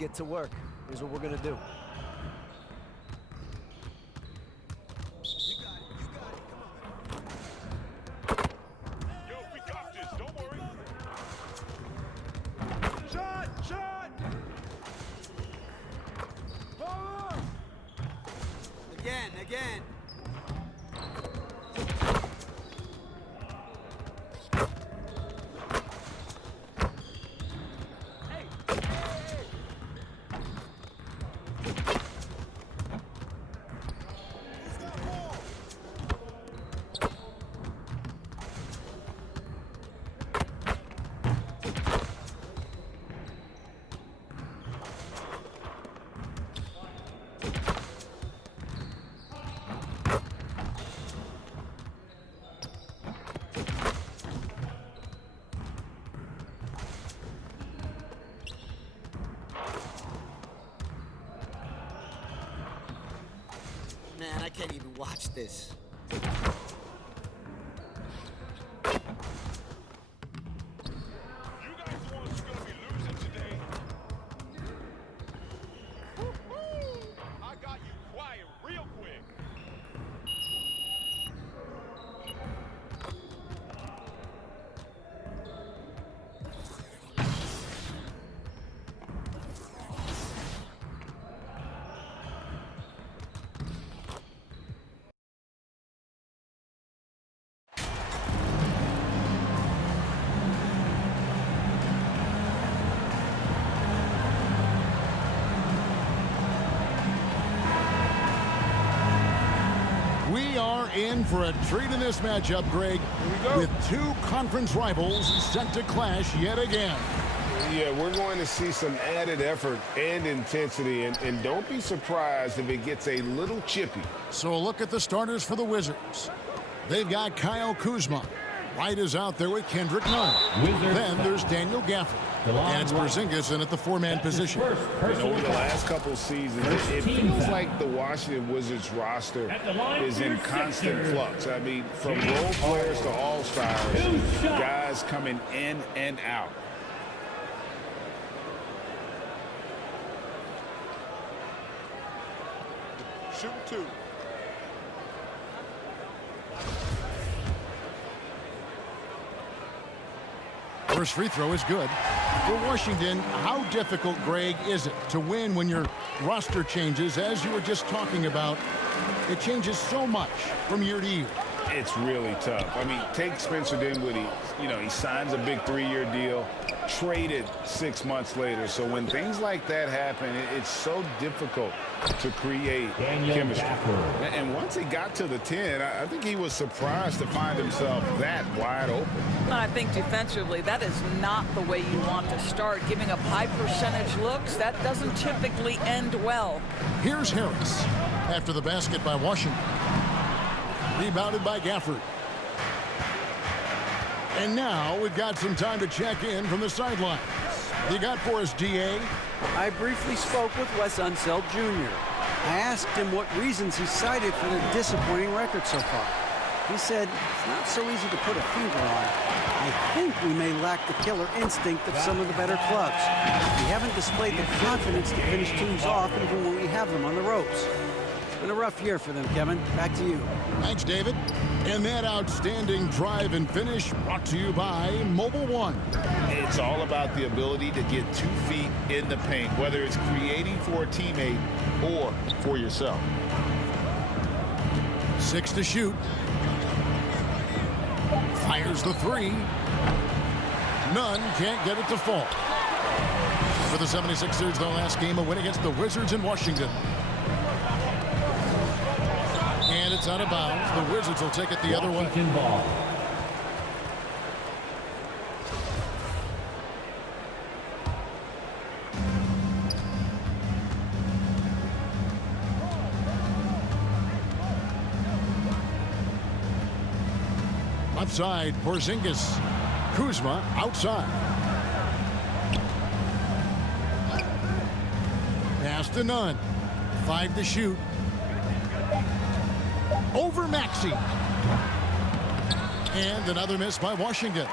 get to work. Here's what we're gonna do. Again. Man, I can't even watch this. You guys the ones who are gonna be losing today. I got you quiet real quick. We are in for a treat in this matchup, Greg, with two conference rivals set to clash yet again. Yeah, we're going to see some added effort and intensity, and don't be surprised if it gets a little chippy. So a look at the starters for the Wizards. They've got Kyle Kuzma. White is out there with Kendrick Nunn. Then there's Daniel Gafford. And it's Porzingis in at the four-man position. And over the last couple seasons, it feels like the Washington Wizards roster is in constant flux. I mean, from role players to all-stars, guys coming in and out. Shoot two. First free throw is good. For Washington, how difficult, Greg, is it to win when your roster changes, as you were just talking about? It changes so much from year to year. It's really tough. I mean, take Spencer Dinwiddie. You know, he signs a big 3-year deal, traded 6 months later. So when things like that happen, it's so difficult to create chemistry. And once he got to the 10, I think he was surprised to find himself that wide open. I think defensively, that is not the way you want to start. Giving up high percentage looks, that doesn't typically end well. Here's Harris after the basket by Washington. Rebounded by Gafford. And now we've got some time to check in from the sidelines. You got for us, D.A.? I briefly spoke with Wes Unseld Jr. I asked him what reasons he cited for the disappointing record so far. He said it's not so easy to put a finger on. I think we may lack the killer instinct of some of the better clubs. We haven't displayed the confidence to finish teams off even when we have them on the ropes. It's been a rough year for them, Kevin. Back to you. Thanks, David. And that outstanding drive and finish brought to you by Mobile One. It's all about the ability to get 2 feet in the paint, whether it's creating for a teammate or for yourself. 6 to shoot. Fires the 3. None can't get it to fall. For the 76ers, their last game, a win against the Wizards in Washington. And it's out of bounds. The Wizards will take it the other way. Ball. Outside, Porzingis. Kuzma outside. Pass to Nunn. 5 to shoot. Over Maxey. And another miss by Washington.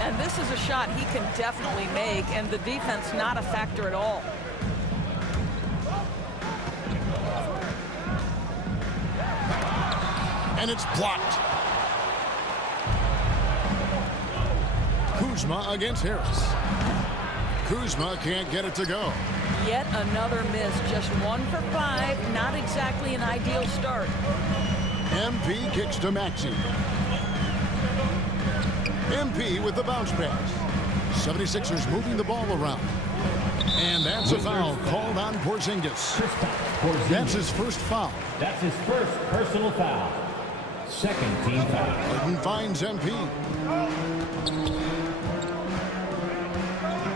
And this is a shot he can definitely make, and the defense not a factor at all. And it's blocked. Kuzma against Harris. Kuzma can't get it to go. Yet another miss. Just 1 for 5. Not exactly an ideal start. MP kicks to Maxey. MP with the bounce pass. 76ers moving the ball around. And that's a foul called on Porzingis. That's his first foul. That's his first personal foul. Second team foul. Harden finds MP.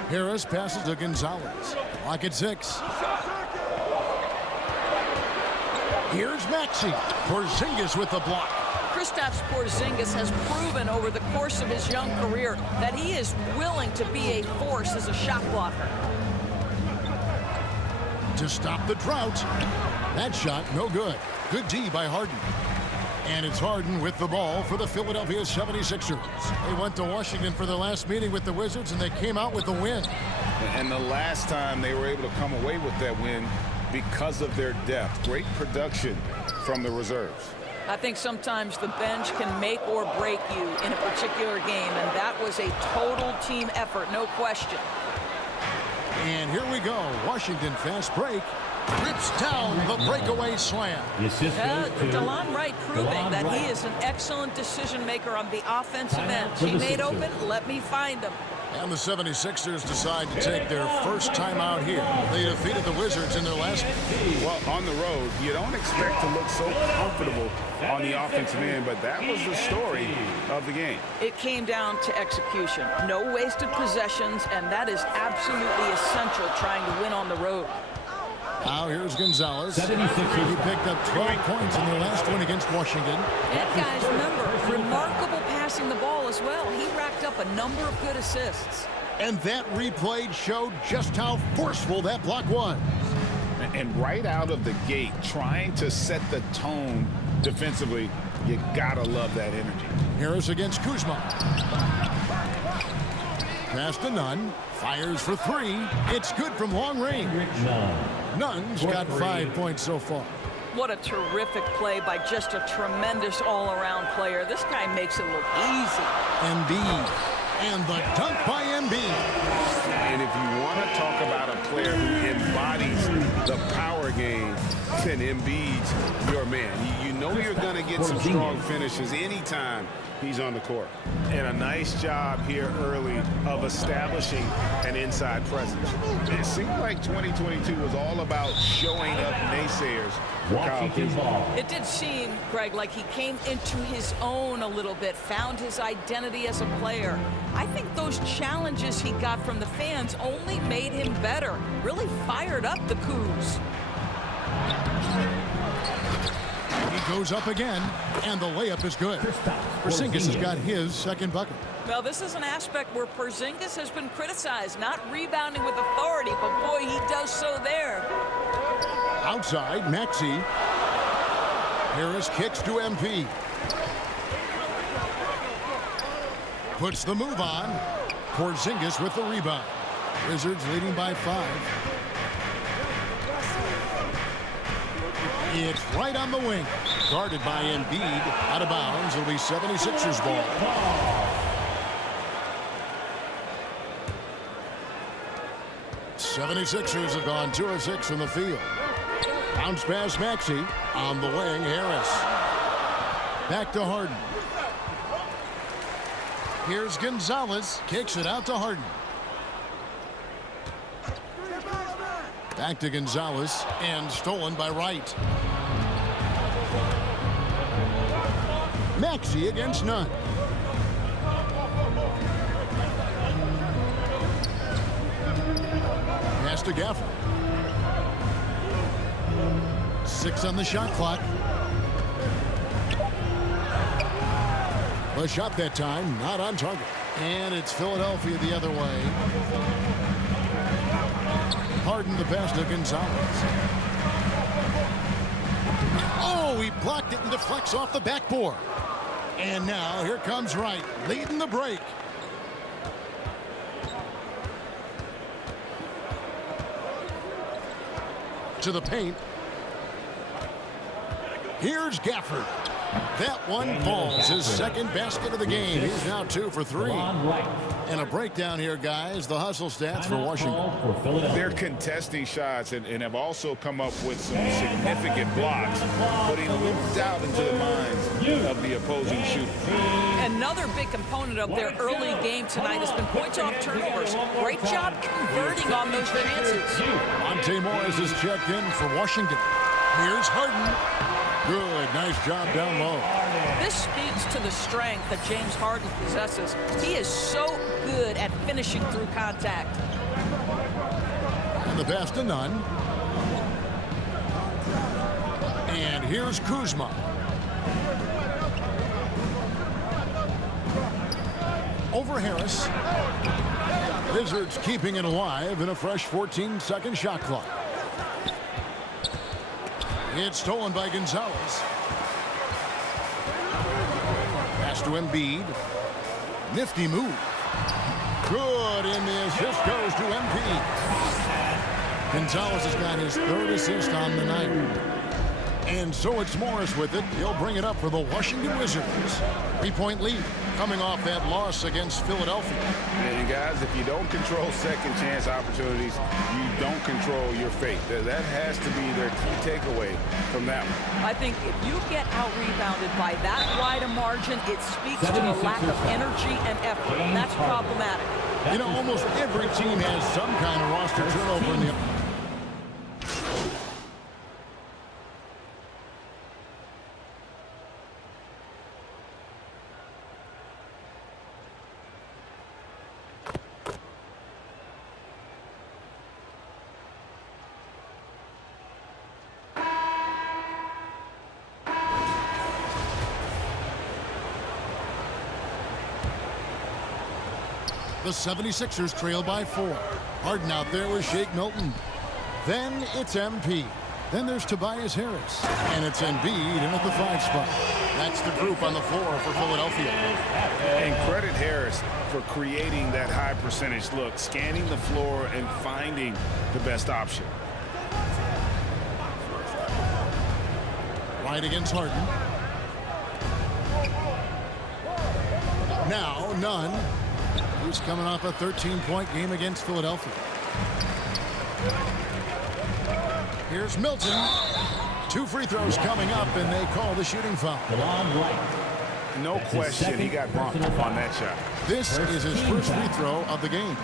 Harris passes to Gonzalez. Clock at 6. Here's Maxey. Porzingis with the block. Kristaps Porzingis has proven over the course of his young career that he is willing to be a force as a shot blocker. To stop the drought. That shot no good. Good D by Harden. And it's Harden with the ball for the Philadelphia 76ers. They went to Washington for their last meeting with the Wizards, and they came out with the win. And the last time they were able to come away with that win because of their depth. Great production from the reserves. I think sometimes the bench can make or break you in a particular game, and that was a total team effort, no question. And here we go. Washington fast break. Rips down the breakaway slam. The assist goes to DeLon Wright proving DeLon that Wright. he is an excellent decision maker on the offensive Timeout end. for He the made Sixers. open, let me find him. And the 76ers decide to take their first time out here. They defeated the Wizards in their last. Well, on the road, you don't expect to look so comfortable on the offensive end, but that was the story of the game. It came down to execution. No wasted possessions, and that is absolutely essential trying to win on the road. Now here's Gonzalez. 76ers. He picked up 12 points in their last win against Washington. And guys, remember, remarkable passing the ball as well. He racked up a number of good assists. And that replay showed just how forceful that block was. And right out of the gate, trying to set the tone defensively, you gotta love that energy. Harris against Kuzma. Pass to Nunn. Fires for 3. It's good from long range. Nunn's got 5 points so far. What a terrific play by just a tremendous all-around player. This guy makes it look easy. Embiid. And the dunk by Embiid. And if you want to talk about a player who embodies the power game, then Embiid's your man. You know you're going to get some strong finishes anytime he's on the court. And a nice job here early of establishing an inside presence. It seemed like 2022 was all about showing up naysayers for Kyle Washington Kuzma. ball. It did seem, Greg, like he came into his own a little bit, found his identity as a player. I think those challenges he got from the fans only made him better, really fired up the Kuz. He goes up again, and the layup is good. Porzingis has got his second bucket. Well, this is an aspect where Porzingis has been criticized, not rebounding with authority, but boy, he does so there. Outside, Maxey. Harris kicks to MP. Puts the move on. Porzingis with the rebound. Wizards leading by 5. It's right on the wing. Guarded by Embiid. Out of bounds. It'll be 76ers ball. 76ers have gone 2 of 6 from the field. Bounce pass Maxey. On the wing, Harris. Back to Harden. Here's Gonzalez. Kicks it out to Harden. Back to Gonzalez. And stolen by Wright. Maxey against Nunn. Pass to Gafford. 6 on the shot clock. The shot that time, not on target. And it's Philadelphia the other way. Harden the pass to Gonzalez. Oh, he blocked it and deflects off the backboard. And now here comes Wright, leading the break. To the paint. Here's Gafford. That one falls. His second basket of the game. He's now 2 for 3. DeLon Wright. And a breakdown here, guys. The hustle stats for Timeout Washington. called for Philadelphia. They're contesting shots and have also come up with some significant blocks, putting a little doubt into the minds of the opposing shooter. Another big component of their early game tonight has been points off turnovers. Great job converting on those chances. Monte Morris is checked in for Washington. Here's Harden. Good. Nice job down low. This speaks to the strength that James Harden possesses. He is so good at finishing through contact. And the pass to Nunn. And here's Kuzma. Over Harris. Wizards keeping it alive in a fresh 14-second shot clock. It's stolen by Gonzalez. Pass to Embiid. Nifty move. Good, and the assist goes to MP. Gonzalez has got his 3rd assist on the night. And so it's Morris with it. He'll bring it up for the Washington Wizards. 3-point lead coming off that loss against Philadelphia. And guys, if you don't control second chance opportunities, you don't control your fate. That has to be their key takeaway from that one. I think if you get out-rebounded by that wide a margin, it speaks to the lack of energy and effort. That's problematic. You know, almost every team has some kind of roster turnover in the... The 76ers trail by 4. Harden out there with Shake Milton. Then it's MP. Then there's Tobias Harris. And it's Embiid in at the 5 spot. That's the group on the floor for Philadelphia. And credit Harris for creating that high percentage look, scanning the floor and finding the best option. Right against Harden. Now Nunn. He's coming off a 13-point game against Philadelphia. Here's Milton. 2 free throws coming up, and they call the shooting foul. DeLon Wright. No question he got bumped on that shot. This is his first free throw of the game.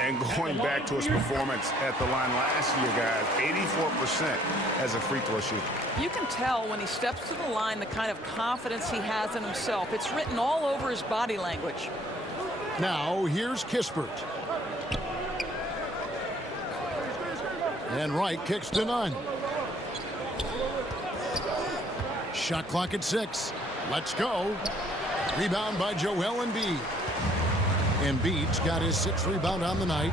And going back to his performance at the line last year, guys, 84% as a free throw shooter. You can tell when he steps to the line the kind of confidence he has in himself. It's written all over his body language. Now, here's Kispert. And Wright kicks to Nunn. Shot clock at 6. Let's go. Rebound by Joel Embiid. Embiid's got his 6th rebound on the night.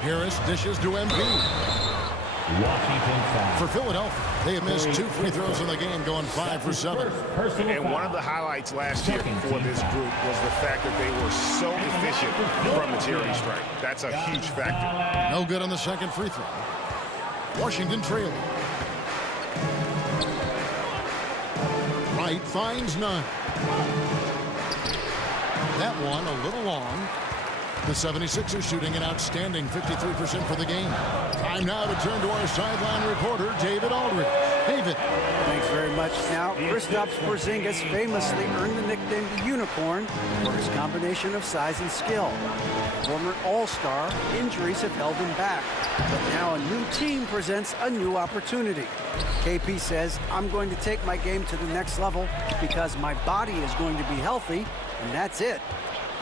Harris dishes to Embiid. Washington foul. For Philadelphia, they have missed 2 free throws in the game, going 5 for 7. And one of the highlights last year for this group was the fact that they were so efficient from the charity strike. That's a huge factor. No good on the second free throw. Washington trailing. Wright finds none. That one a little long. The 76ers shooting an outstanding 53% for the game. Time now to turn to our sideline reporter, David Aldridge. David. Thanks very much. Now, Kristaps Porzingis famously earned the nickname the Unicorn for his combination of size and skill. Former All-Star, injuries have held him back. But now a new team presents a new opportunity. KP says, I'm going to take my game to the next level because my body is going to be healthy, and that's it.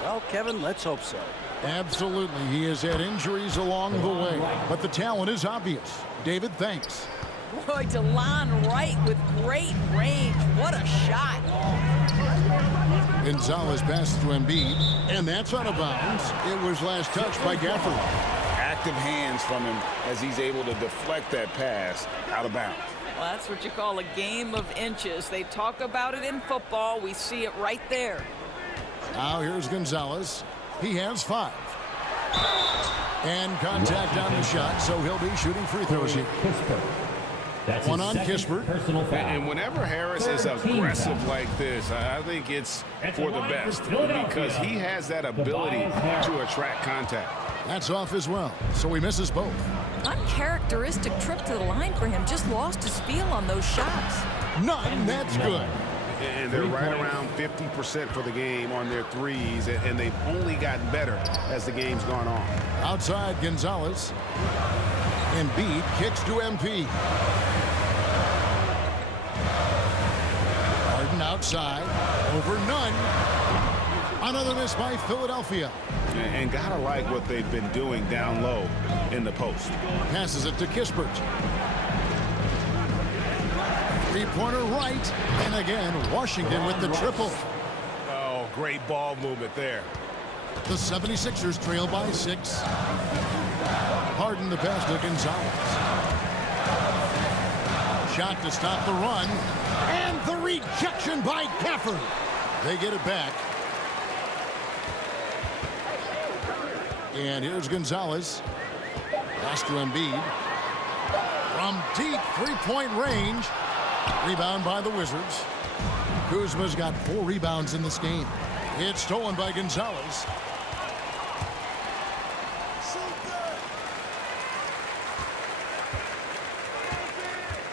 Well, Kevin, let's hope so. Absolutely. He has had injuries along the way, but the talent is obvious. David, thanks. Boy, DeLon Wright with great range. What a shot. Gonzalez passes to Embiid, and that's out of bounds. It was last touched by Gafford. Active hands from him as he's able to deflect that pass out of bounds. Well, that's what you call a game of inches. They talk about it in football. We see it right there. Now here's Gonzalez. He has 5. And contact on the shot, so he'll be shooting free throws here. That's One his on second Kispert. personal foul. And whenever Harris is 13 aggressive foul. like this, I think it's At for the the line for best Philadelphia, because he has that ability Tobias Harris. to attract contact. That's off as well, so he misses both. Uncharacteristic trip to the line for him. Just lost his feel on those shots. None, that's good. And they're right around 50% for the game on their threes, and they've only gotten better as the game's gone on. Outside Gonzalez. Embiid kicks to MP. Harden outside. Over Nunn. Another miss by Philadelphia. And gotta like what they've been doing down low in the post. Passes it to Kispert. Three-pointer right. And again, Washington with the triple. Oh, great ball movement there. The 76ers trail by 6. Harden the pass to Gonzalez. Shot to stop the run. And the rejection by Gafford. They get it back. And here's Gonzalez. Pass to Embiid. From deep three-point range. Rebound by the Wizards. Kuzma's got 4 rebounds in this game. It's stolen by Gonzalez.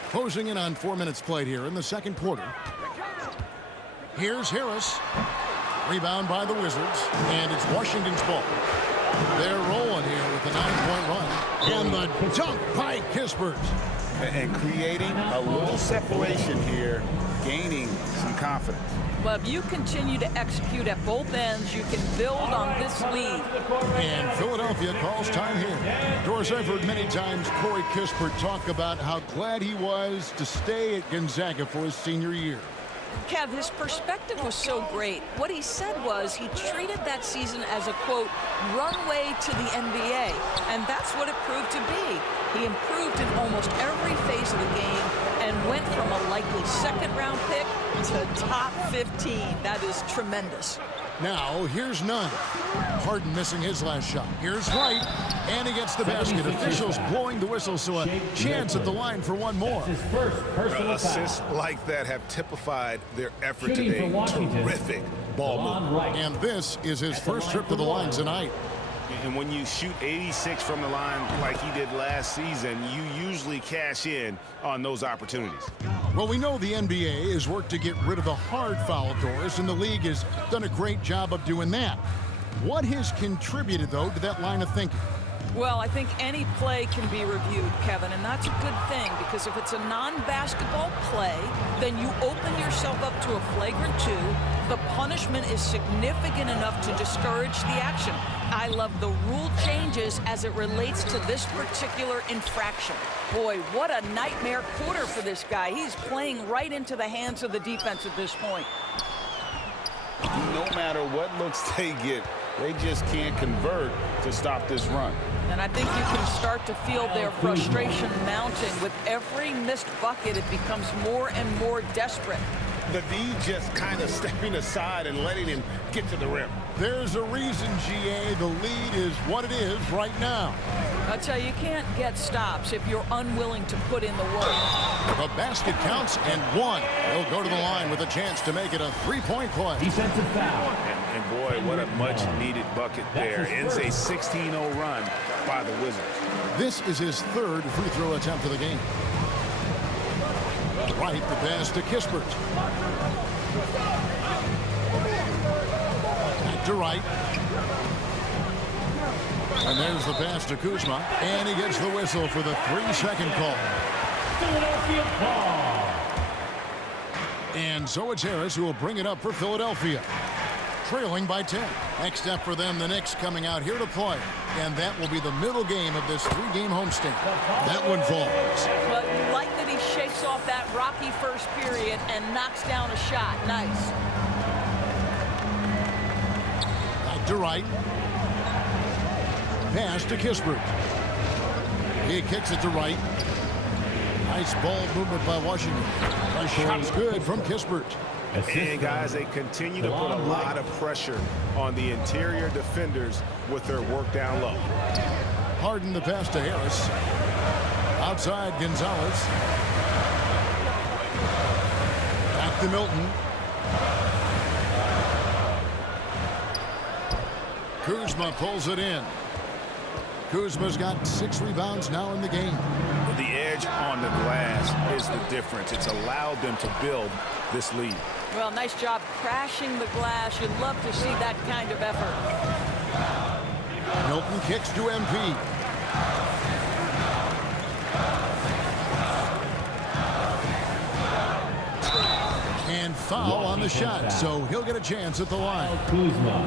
Closing in on 4 minutes played here in the second quarter. Here's Harris. Rebound by the Wizards. And it's Washington's ball. They're rolling here with the 9-point run. And the dunk by Kispert. And creating a little separation here, gaining some confidence. Well, if you continue to execute at both ends, you can build on this lead. And Philadelphia calls time here. Doris, I've heard many times Corey Kispert talk about how glad he was to stay at Gonzaga for his senior year. Kev, his perspective was so great. What he said was he treated that season as a, quote, runway to the NBA. And that's what it proved to be. He improved in almost every phase of the game and went from a likely second-round pick to top 15. That is tremendous. Now, here's Nunn. Harden missing his last shot. Here's Wright, and he gets the basket. Officials blowing the whistle, so a chance at the line for one more. That's his first personal Assists foul. like that have typified their effort Shooting today. for Washington. Terrific ball Delon movement. Wright. And this is his first trip to the line tonight. And when you shoot 86 from the line like he did last season, you usually cash in on those opportunities. Well, we know the NBA has worked to get rid of the hard foul, Doris, and the league has done a great job of doing that. What has contributed, though, to that line of thinking? Well, I think any play can be reviewed, Kevin, and that's a good thing because if it's a non-basketball play, then you open yourself up to a flagrant 2. The punishment is significant enough to discourage the action. I love the rule changes as it relates to this particular infraction. Boy, what a nightmare quarter for this guy. He's playing right into the hands of the defense at this point. No matter what looks they get, they just can't convert to stop this run. And I think you can start to feel their frustration mounting. With every missed bucket, it becomes more and more desperate. The D just kind of stepping aside and letting him get to the rim. There's a reason, GA, the lead is what it is right now. I'll tell you, you can't get stops if you're unwilling to put in the work. The basket counts and one. He'll go to the line with a chance to make it a three-point play. Defensive foul. And boy, what a much-needed bucket there. Ends a 16-0 run by the Wizards. This is his third free throw attempt of the game. Right, the pass to Kispert. Back to Wright. And there's the pass to Kuzma. And he gets the whistle for the 3-second call. Philadelphia ball. And so it's Harris who will bring it up for Philadelphia. Trailing by 10. Next up for them, the Knicks coming out here to play. And that will be the middle game of this 3-game homestand. That one falls. But you like that he shakes off that rocky first period and knocks down a shot. Nice. Back to Wright. Pass to Kispert. He kicks it to Wright. Nice ball movement by Washington. The shot's good from Kispert. And guys, they continue to put a lot of pressure on the interior defenders with their work down low. Harden the pass to Harris. Outside Gonzalez. Back to Milton. Kuzma pulls it in. Kuzma's got 6 rebounds now in the game. The edge on the glass is the difference. It's allowed them to build this lead. Well, nice job crashing the glass. You'd love to see that kind of effort. Milton kicks to MP. And foul on the shot, so he'll get a chance at the line. Kuzma.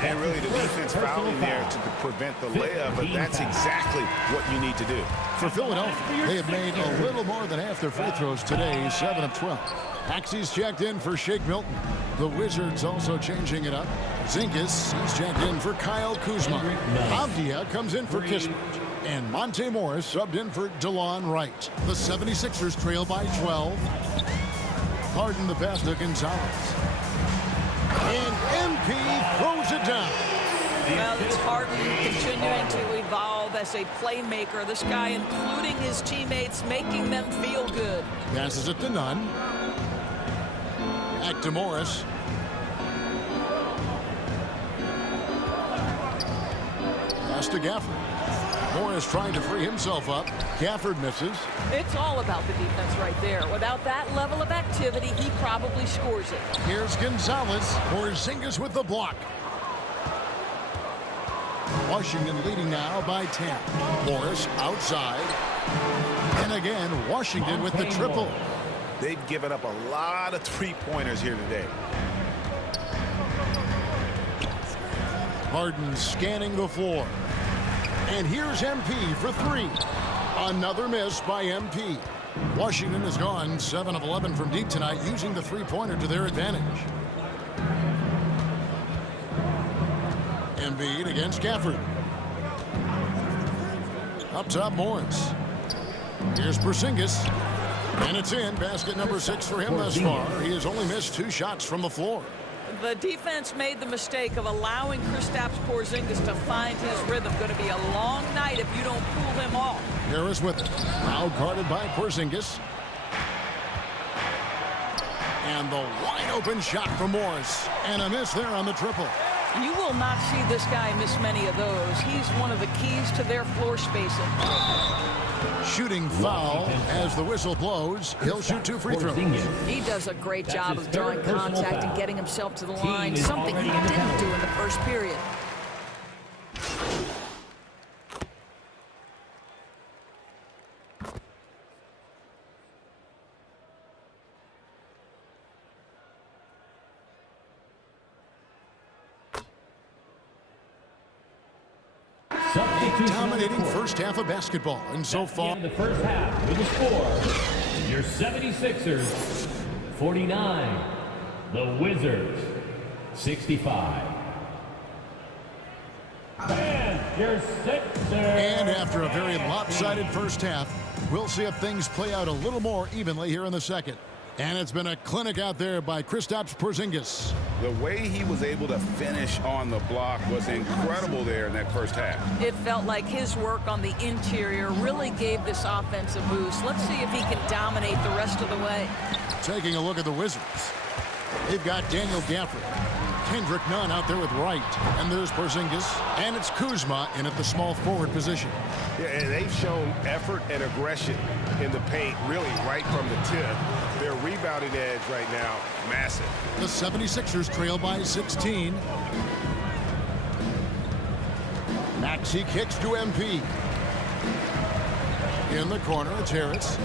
And really the defense fouling there to prevent the layup, but that's exactly what you need to do. For Philadelphia, they have made a little more than half their free throws today, 7 of 12. Axie's checked in for Shake Milton. The Wizards also changing it up. Zingas, he's checked in for Kyle Kuzma. Avdia comes in for Kispert. And Monte Morris subbed in for DeLon Wright. The 76ers trail by 12. Harden the pass to Gonzalez. And MP throws it down. Well, it's Harden continuing to evolve as a playmaker. This guy, including his teammates, making them feel good. Passes it to Nunn. Back to Morris. Pass to Gafford. Morris trying to free himself up. Gafford misses. It's all about the defense right there. Without that level of activity, he probably scores it. Here's Gonzalez. Porzingis with the block. Washington leading now by 10. Morris outside. And again, Washington with the triple. They've given up a lot of three-pointers here today. Harden scanning the floor. And here's MP for 3. Another miss by MP. Washington has gone 7 of 11 from deep tonight, using the three-pointer to their advantage. Embiid against Gafford. Up top, Morris. Here's Porzingis. And it's in. Basket number 6 for him thus far. He has only missed 2 shots from the floor. The defense made the mistake of allowing Kristaps Porzingis to find his rhythm. Going to be a long night if you don't pull him off. Harris with it. Now guarded by Porzingis. And the wide open shot from Morris. And a miss there on the triple. You will not see this guy miss many of those. He's one of the keys to their floor spacing. Shooting foul as the whistle blows. He'll shoot 2 free throws. He does a great job of drawing contact and getting himself to the line, something he didn't do in the first period. Dominating first half of basketball, and so far In the first half with the score, your 76ers 49, the Wizards 65. And your Sixers. And after a very lopsided first half, we'll see if things play out a little more evenly here in the second. And it's been a clinic out there by Kristaps Porzingis. The way he was able to finish on the block was incredible there in that first half. It felt like his work on the interior really gave this offense a boost. Let's see if he can dominate the rest of the way. Taking a look at the Wizards. They've got Daniel Gafford. Kendrick Nunn out there with Wright. And there's Porzingis. And it's Kuzma in at the small forward position. Yeah, and they've shown effort and aggression in the paint, really right from the tip. Their rebounding edge right now, massive. The 76ers trail by 16. Maxey kicks to MP. In the corner, it's Harris.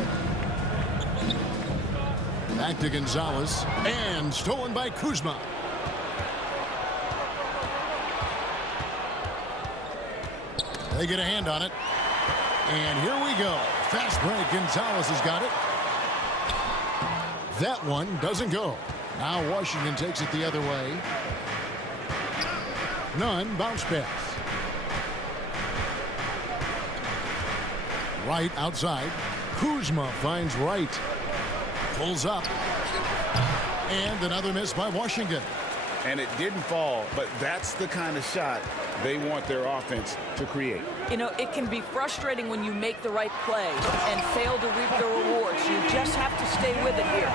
Back to Gonzalez. And stolen by Kuzma. They get a hand on it. And here we go. Fast break. Gonzalez has got it. That one doesn't go. Now Washington takes it the other way. Nunn, bounce pass. Wright outside. Kuzma finds Wright. Pulls up. And another miss by Washington. and it didn't fall, but that's the kind of shot they want their offense to create. You know, it can be frustrating when you make the right play and fail to reap the rewards. You just have to stay with it here.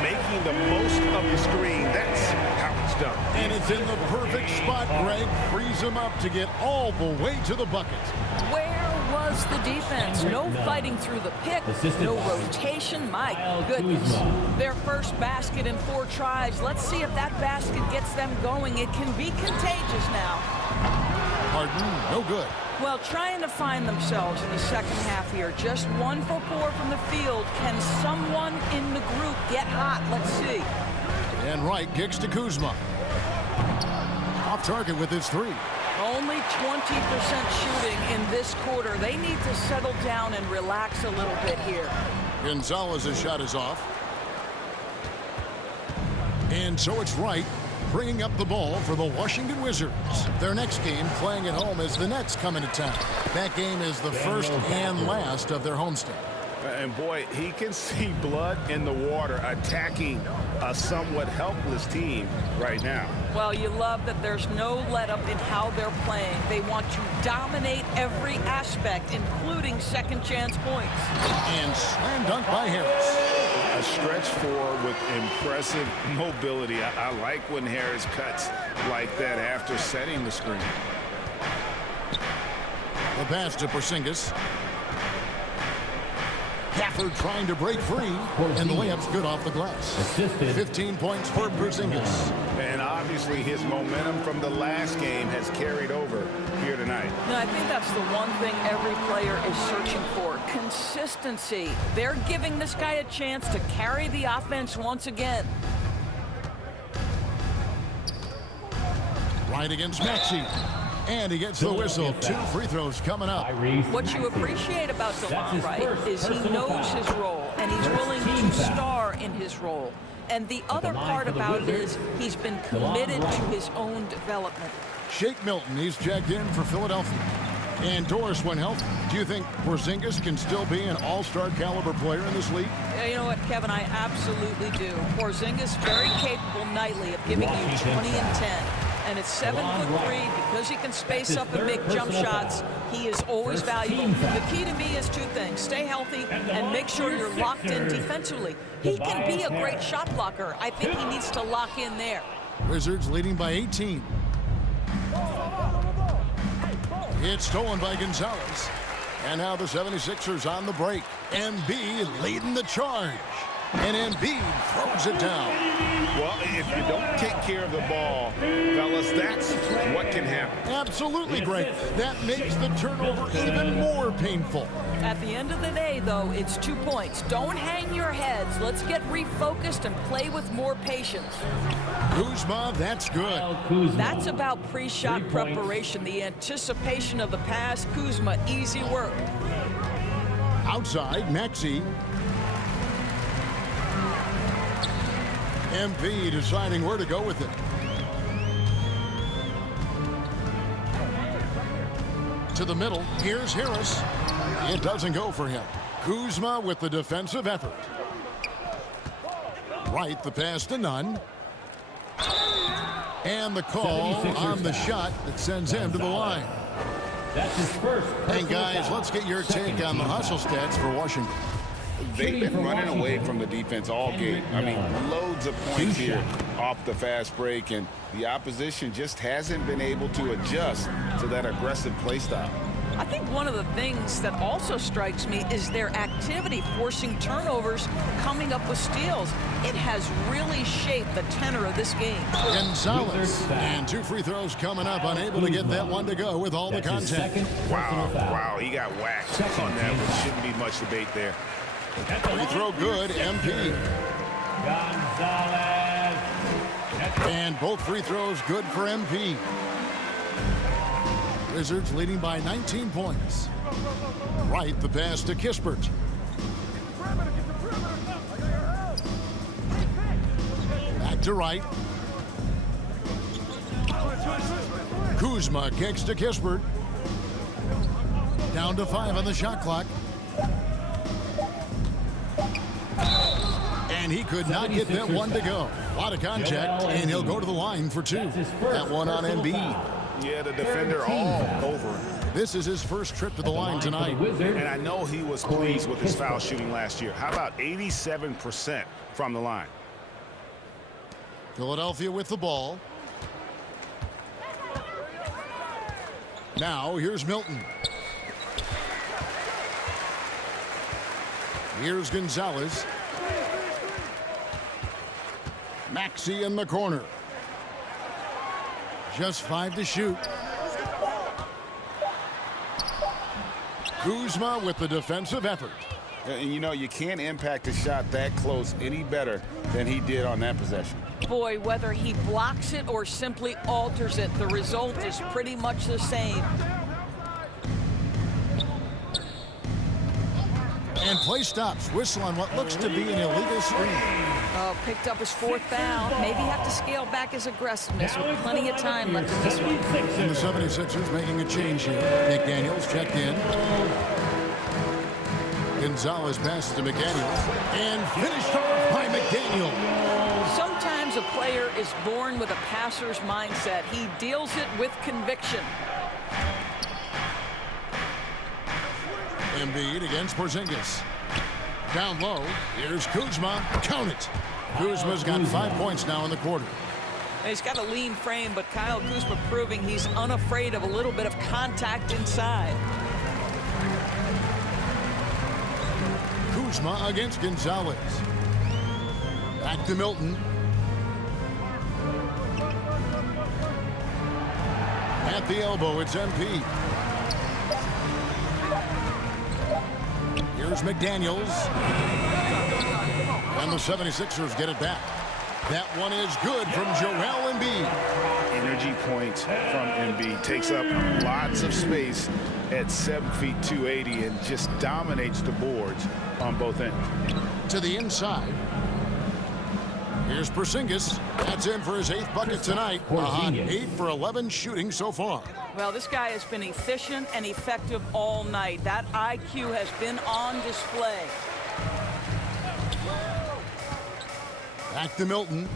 Making the most of the screen, that's how it's done. And it's in the perfect spot. Greg frees him up to get all the way to the bucket. Where was the defense? No fighting through the pick, no rotation. My goodness. Their first basket in 4 tries. Let's see if that basket gets them going. It can be contagious now. Harden, no good. Well, trying to find themselves in the second half here. Just 1 for 4 from the field. Can someone in the group get hot? Let's see. And Wright kicks to Kuzma. Off target with his 3. Only 20% shooting in this quarter. They need to settle down and relax a little bit here. Gonzalez's shot is off. And so it's Wright bringing up the ball for the Washington Wizards. Their next game playing at home as the Nets come into town. That game is the first and last of their homestand. And boy, he can see blood in the water attacking a somewhat helpless team right now. Well, you love that there's no let-up in how they're playing. They want to dominate every aspect, including second-chance points. And slam dunk by Harris. A stretch 4 with impressive mobility. I like when Harris cuts like that after setting the screen. The pass to Porzingis. Gafford trying to break free, and the layup's good off the glass. 15 points for Porzingis. And obviously his momentum from the last game has carried over here tonight. No, I think that's the one thing every player is searching for. Consistency. They're giving this guy a chance to carry the offense once again. Right against Maxey. And he gets the whistle. 2 free throws coming up. What you appreciate about DeLon Wright is he knows his role, and he's willing to star in his role. And the other part about it is he's been committed to his own development. Shake Milton, he's checked in for Philadelphia. And Doris, when healthy, do you think Porzingis can still be an all-star caliber player in this league? You know what, Kevin, I absolutely do. Porzingis very capable nightly of giving you 20 and 10. And at 7'3", because he can space up and make jump shots, he is always valuable. The key to me is 2 things. Stay healthy and make sure you're locked in defensively. He can be a great shot blocker. I think he needs to lock in there. Wizards leading by 18. It's stolen by Gonzalez. And now the 76ers on the break. Embiid leading the charge. And Embiid throws it down. Well, if you don't take care of the ball, fellas, that's what can happen. Absolutely, Greg. That makes the turnover even more painful. At the end of the day, though, it's 2 points. Don't hang your heads. Let's get refocused and play with more patience. Kuzma, that's good. That's about pre-shot preparation, the anticipation of the pass. Kuzma, easy work. Outside, Maxey. MP deciding where to go with it. To the middle. Here's Harris. It doesn't go for him. Kuzma with the defensive effort. Right, the pass to Nunn. And the call on the shot that sends him to the line. That's his first. And guys, let's get your take on the hustle stats for Washington. They've been running away from the defense all game. I mean, loads of points here off the fast break, and the opposition just hasn't been able to adjust to that aggressive play style. I think one of the things that also strikes me is their activity forcing turnovers, coming up with steals. It has really shaped the tenor of this game. Gonzalez, and 2 free throws coming up, unable to get that one to go with all the contact. Wow, he got whacked on that one. Shouldn't be much debate there. Free throw good, MP. Gonzalez. And both free throws good for MP. Wizards leading by 19 points. Right, the pass to Kispert. Back to Wright. Kuzma kicks to Kispert. Down to 5 on the shot clock. And he could not get that one to go. A lot of contact, and he'll go to the line for 2. That one on Embiid. Yeah, the defender all over him. This is his first trip to the line tonight. And I know he was pleased with his foul shooting last year. How about 87% from the line? Philadelphia with the ball. Now here's Milton. Here's Gonzalez. Maxey in the corner. Just 5 to shoot. Kuzma with the defensive effort. And you know, you can't impact a shot that close any better than he did on that possession. Boy, whether he blocks it or simply alters it, the result is pretty much the same. And play stops. Whistle on what looks to be an illegal screen. Oh, picked up his 4th foul. Maybe have to scale back his aggressiveness with plenty of time left in this one. And the 76ers making a change here. McDaniels checked in. Gonzalez passes to McDaniels. And finished off by McDaniels. Sometimes a player is born with a passer's mindset. He deals it with conviction. Embiid against Porzingis. Down low, here's Kuzma. Count it. Kuzma's got 5 points now in the quarter. He's got a lean frame, but Kyle Kuzma proving he's unafraid of a little bit of contact inside. Kuzma against Gonzalez. Back to Milton. At the elbow, it's MP. Here's McDaniels. And the 76ers get it back. That one is good from Joel Embiid. Energy points from Embiid. Takes up lots of space at 7 feet 280 and just dominates the boards on both ends. To the inside. Here's Porzingis. That's in for his 8th bucket tonight. A hot 8 for 11 shooting so far. Well, this guy has been efficient and effective all night. That IQ has been on display. Back to Milton.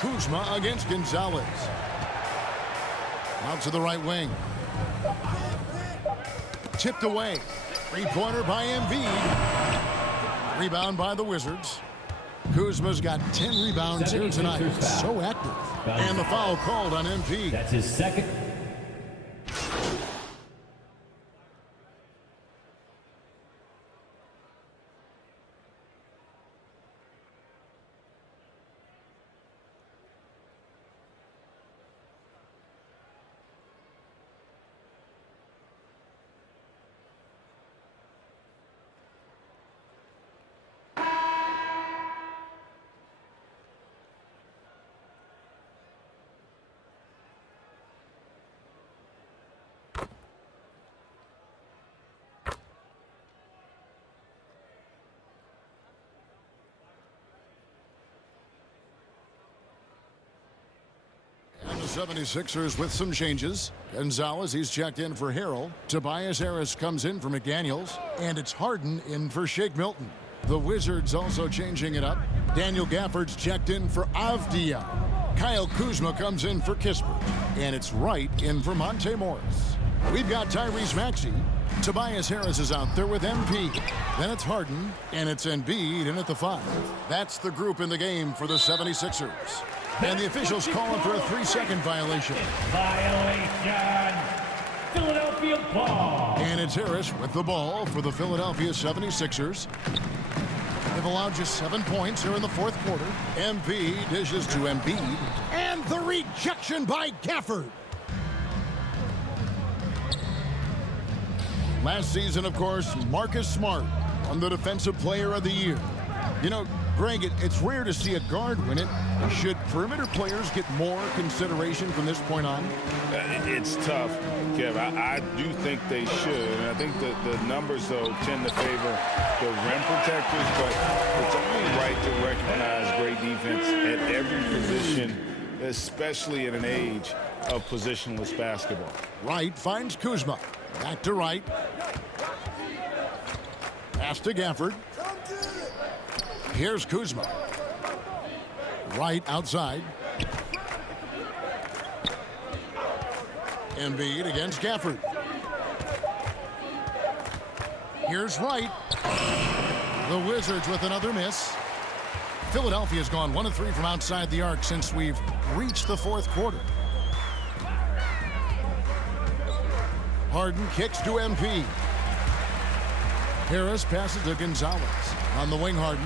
Kuzma against Gonzalez. Out to the right wing. Tipped away. 3-pointer by Embiid. Rebound by the Wizards. Kuzma's got 10 rebounds here tonight. So active. And the foul called on MP. That's his second. And the 76ers with some changes. Gonzalez, he's checked in for Harrell. Tobias Harris comes in for McDaniels. And it's Harden in for Shake Milton. The Wizards also changing it up. Daniel Gafford's checked in for Avdia. Kyle Kuzma comes in for Kispert. And it's Wright in for Monte Morris. We've got Tyrese Maxey. Tobias Harris is out there with MP. Then it's Harden, and it's Embiid in at the 5. That's the group in the game for the 76ers. And the officials calling for a 3-second violation. Violation. Philadelphia ball. And it's Harris with the ball for the Philadelphia 76ers. They've allowed just 7 points here in the 4th quarter. MP dishes to Embiid. And the rejection by Gafford. Last season, of course, Marcus Smart won the Defensive Player of the Year. You know, Greg, it's rare to see a guard win it. Should perimeter players get more consideration from this point on? It's tough, Kev. I do think they should. And I think that the numbers, though, tend to favor the rim protectors. But it's only right to recognize great defense at every position, especially in an age of positionless basketball. Wright finds Kuzma. Back to Wright. Pass to Gafford. Here's Kuzma. Right outside. Embiid against Gafford. Here's Wright. The Wizards with another miss. Philadelphia's gone 1 of 3 from outside the arc since we've reached the fourth quarter. Harden kicks to MP. Harris passes to Gonzalez. On the wing, Harden.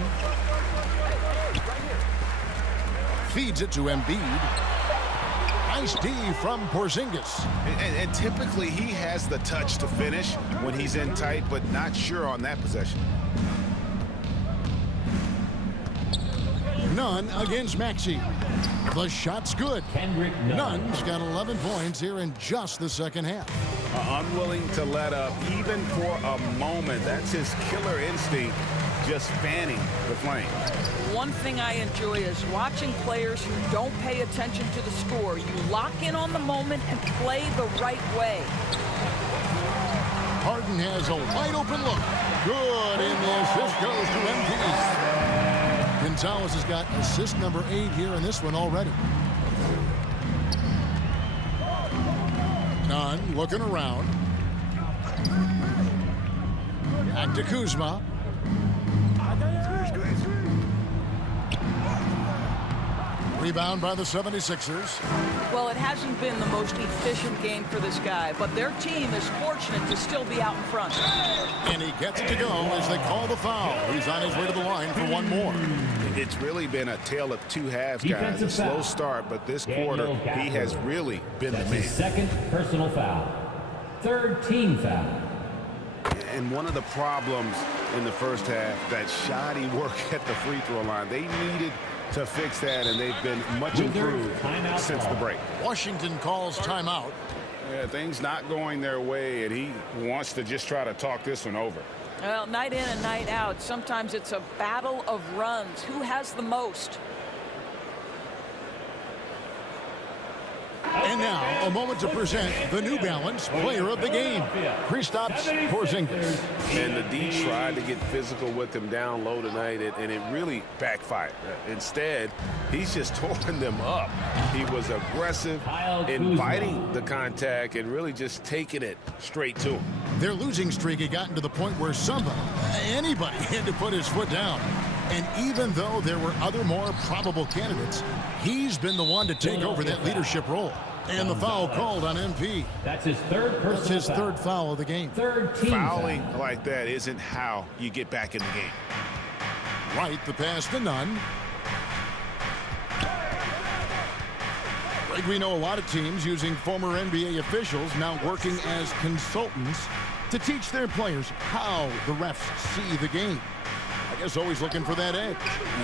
Feeds it to Embiid. Nice D from Porzingis. And typically he has the touch to finish when he's in tight, but not sure on that possession. Nunn against Maxey. The shot's good. Kendrick Nunn. Nunn's got 11 points here in just the second half. Unwilling to let up even for a moment. That's his killer instinct, just fanning the flame. One thing I enjoy is watching players who don't pay attention to the score. You lock in on the moment and play the right way. Harden has a wide open look. Good, and the assist goes to MD. Gonzalez has got assist number 8 here in this one already. Nunn looking around. Back to Kuzma. Rebound by the 76ers. Well, it hasn't been the most efficient game for this guy, but their team is fortunate to still be out in front. And he gets it to go as they call the foul. He's on his way to the line for one more. It's really been a tale of two halves, guys. Defensive A slow foul. start, but this Daniel quarter, Gafford. he has really been the That's man. his second personal foul. Third team foul. And one of the problems in the first half, that shoddy work at the free throw line. They needed to fix that, and they've been much improved Timeout since the call. break. Washington calls timeout. Yeah, things not going their way, and he wants to just try to talk this one over. Well, night in and night out, sometimes it's a battle of runs. Who has the most? And now, a moment to present the New Balance Player of the Game, Kristaps Porzingis. And the D tried to get physical with him down low tonight, and it really backfired. Instead, he's just tore them up. He was aggressive, Kyle inviting Kuzma. the contact, and really just taking it straight to him. Their losing streak had gotten to the point where anybody had to put his foot down. And even though there were other more probable candidates, he's been the one to take over that leadership role. And the foul called on MP. That's his third personal That's his foul. third foul of the game. Third team Fouling foul. like that isn't how you get back in the game. Right, the pass to Nunn. Greg, we know a lot of teams using former NBA officials now working as consultants to teach their players how the refs see the game. I guess always looking for that edge.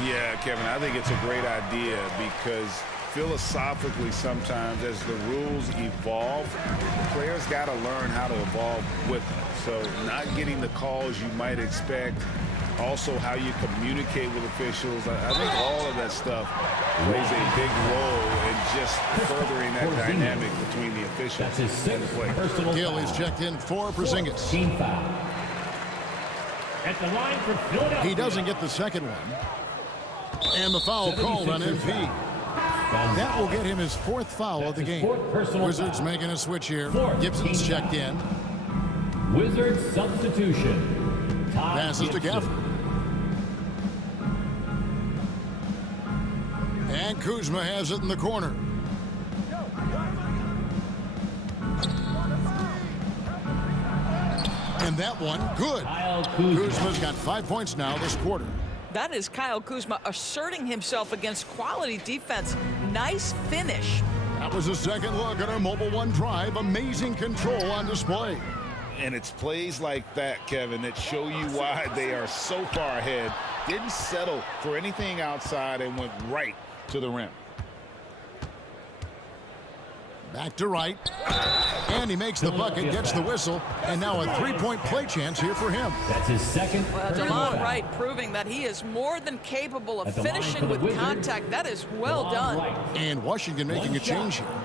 Yeah, Kevin, I think it's a great idea because philosophically sometimes as the rules evolve, players got to learn how to evolve with them. So not getting the calls you might expect, also how you communicate with officials. I think all of that stuff plays a big role in just furthering that dynamic between the officials That's his and the sixth players. personal Gill foul. is checked in for Porzingis. Team foul. At the line for Philadelphia. He doesn't get the second one. And the foul called on MP. That will get him his fourth foul of the That's his game. fourth personal Wizards foul. making a switch here. Fourth Gibson's team checked in. Wizards substitution. Todd Passes to Gibson. Gafford. And Kuzma has it in the corner. And that one, good. Kyle Kuzma. Kuzma's got 5 points now this quarter. That is Kyle Kuzma asserting himself against quality defense. Nice finish. That was a second look at our Mobile One drive. Amazing control on display. And it's plays like that, Kevin, that show you why they are so far ahead. Didn't settle for anything outside and went right to the rim. Back to Wright. And he makes the bucket, gets the whistle, and now a three-point play chance here for him. That's his second Well, personal DeLon foul. Wright proving that he is more than capable of At the line for finishing the with Wizards, contact. That is well DeLon done. Wright. And Washington making One a change shot. here.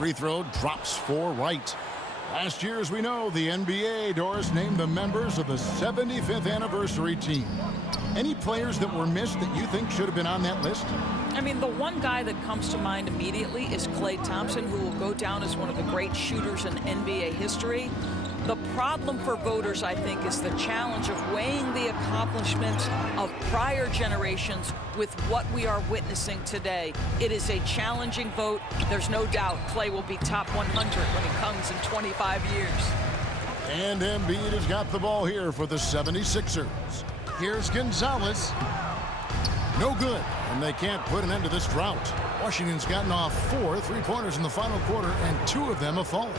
Free throw drops for Wright. Last year, as we know, the NBA, Doris, named the members of the 75th anniversary team. Any players that were missed that you think should have been on that list? I mean, the one guy that comes to mind immediately is Klay Thompson, who will go down as one of the great shooters in NBA history. The problem for voters, I think, is the challenge of weighing the accomplishments of prior generations with what we are witnessing today. It is a challenging vote. There's no doubt Klay will be top 100 when he comes in 25 years. And Embiid has got the ball here for the 76ers. Here's Gonzalez. No good, and they can't put an end to this drought. Washington's gotten off 4 3-pointers in the final quarter, and 2 of them have fallen.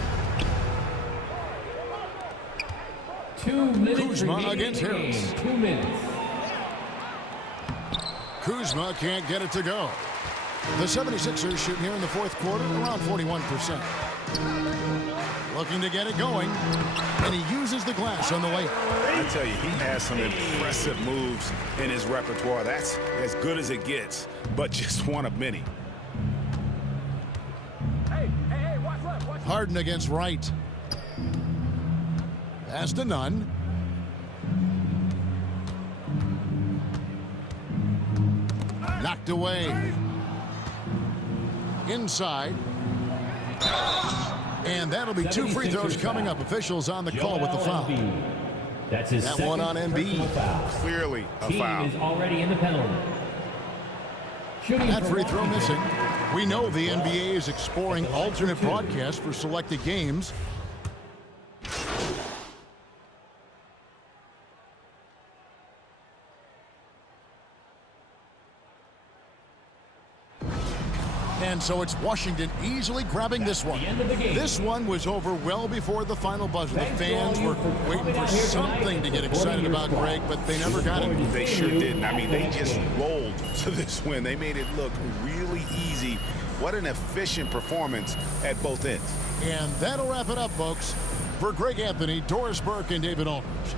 2 minutes Kuzma remaining against in the game. Harris. 2 minutes. Kuzma can't get it to go. The 76ers shooting here in the fourth quarter around 41%. Looking to get it going, and he uses the glass on the way. I tell you, he has some impressive moves in his repertoire. That's as good as it gets, but just one of many. Harden against Wright. Pass to Nunn. Knocked away. Inside. And that'll be 2 free throws coming up. Officials on the call with the foul. That's his That one on Embiid. Clearly a Team foul. is already in the penalty. Shooting That for free throw Washington. missing. We know the NBA is exploring alternate broadcasts for selected games. And so it's Washington easily grabbing this one. the end of the game. This one was over well before the final buzzer. The Thanks to fans all you were for waiting coming for out here tonight something to get and excited supporting your about, squad. Greg, but they never got it. They sure didn't. I mean, they just rolled to this win. They made it look really easy. What an efficient performance at both ends. And that'll wrap it up, folks. For Greg Anthony, Doris Burke, and David Aldridge,